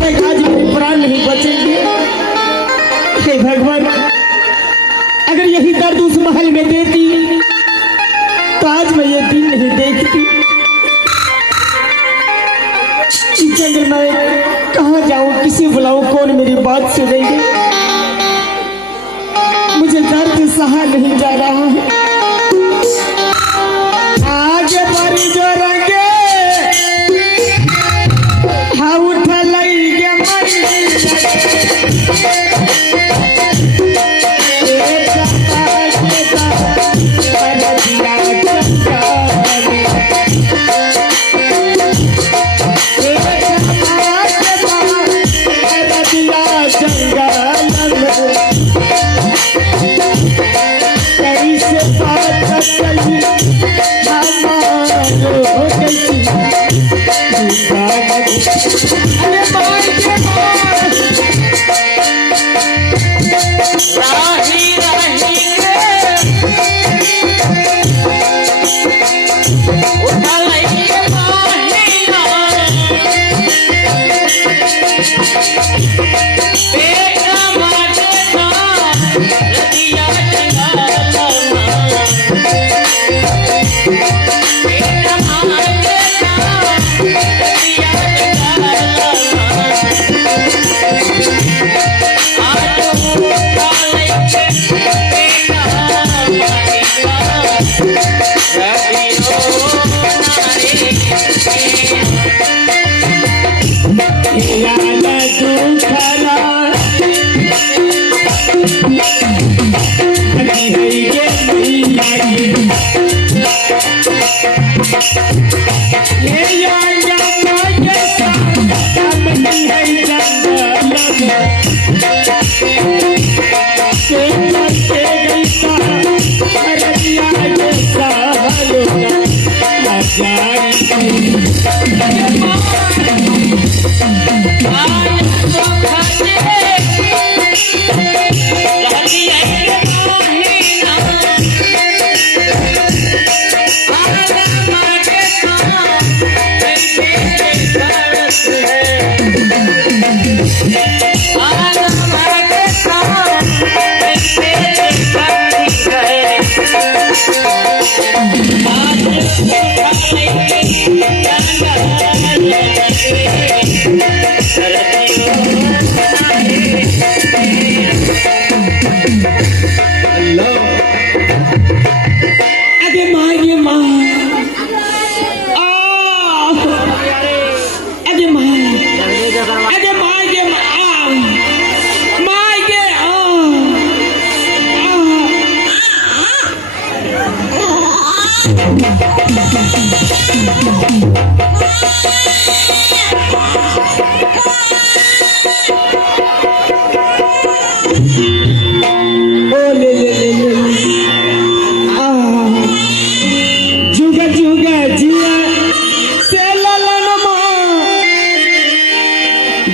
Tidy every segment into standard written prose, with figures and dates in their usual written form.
तक आज मेरे प्राण नहीं बचेंगे। हे भगवान, अगर यही दर्द उस महल में देती तो आज मैं ये दिन नहीं देखती। इस जंगल में कहाँ जाऊं, किसी बुलाऊं, कौन मेरी बात सुनेंगे। मुझे दर्द सहा नहीं जा रहा है। आगे बढ़ जो रंगे हाँ उठा लइगे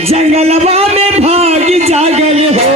जंगलवा में भाग जागल हो।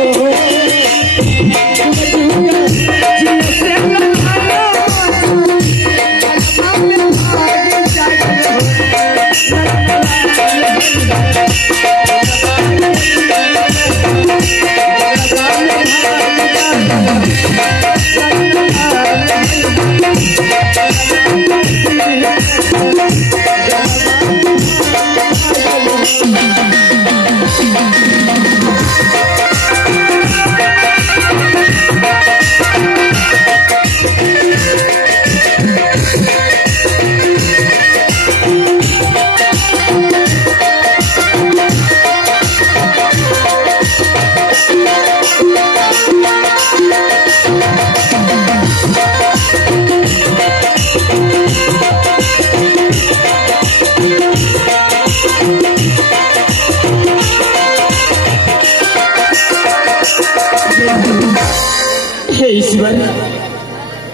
हे ईश्वर,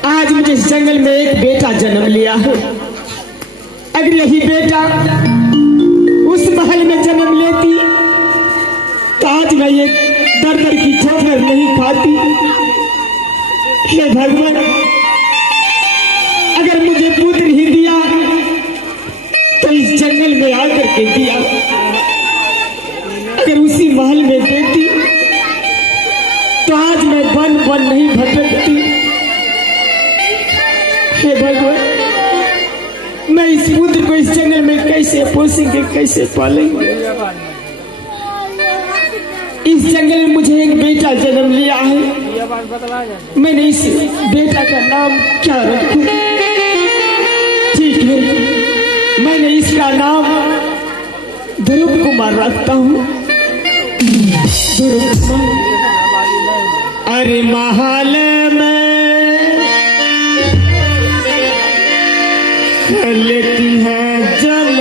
आज मुझे इस जंगल में एक बेटा जन्म लिया है। अगर यही बेटा उस महल में जन्म लेती तो आज मैं ये दर दर की ठोकर नहीं खाती। हे भगवान, अगर मुझे पुत्र ही दिया तो इस जंगल में आकर के दिया। वन नहीं भटकती। हे भगवान, मैं इस पुत्र को इस जंगल में कैसे पोसेंगे, कैसे पालेंगे। इस जंगल में मुझे एक बेटा जन्म लिया है, मैंने इस बेटा का नाम क्या रखूं? ठीक है, मैंने इसका नाम ध्रुव कुमार रखता हूँ। ध्रुव कुमार। अरे महल में लेती है जल,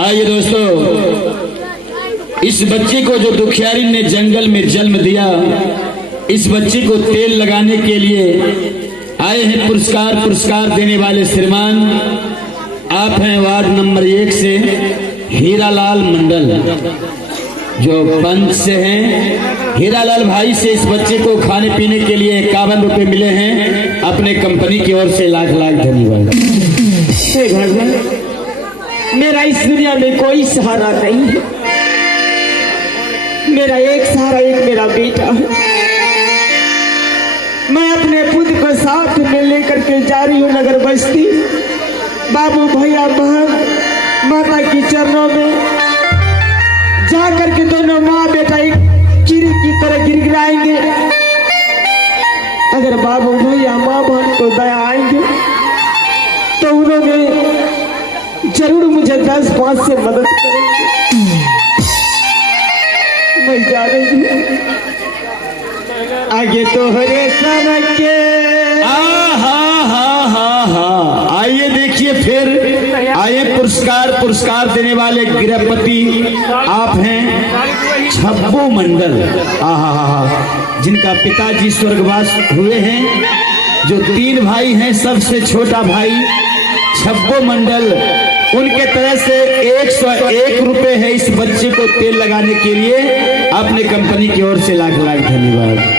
आइए दोस्तों, इस बच्चे को जो दुखियारी ने जंगल में जन्म दिया, इस बच्चे को तेल लगाने के लिए आए हैं पुरस्कार देने वाले श्रीमान। आप हैं वार्ड नंबर 1 से हीरालाल मंडल, जो पंच से हैं। हीरालाल भाई से इस बच्चे को खाने पीने के लिए 51 रुपए मिले हैं, अपने कंपनी की ओर से लाख लाख धन्यवाद। हे भगवान, मेरा इस दुनिया में कोई सहारा नहीं है, मेरा एक सहारा एक मेरा बेटा है। मैं अपने पुत्र को साथ में लेकर के जा रही हूँ नगर बस्ती। बाबू भैया बहन माता की चरणों में जा करके दोनों माँ बेटा एक कीड़े की तरह गिड़गिड़ाएंगे। अगर बाबू भैया माँ बहन को दया आएंगे तो उन्होंने जरूर मुझे 10-5 से मदद करेंगे। मैं जा रही हूँ आगे तो हरे समय के। आइए देखिए, फिर आइए पुरस्कार देने वाले गृहपति आप हैं छब्बू मंडल। जिनका पिताजी स्वर्गवास हुए हैं, जो 3 भाई हैं, सबसे छोटा भाई छब्बू मंडल, उनके तरफ से 101 रुपए है इस बच्चे को तेल लगाने के लिए। अपने कंपनी की ओर से लाख लाख धन्यवाद।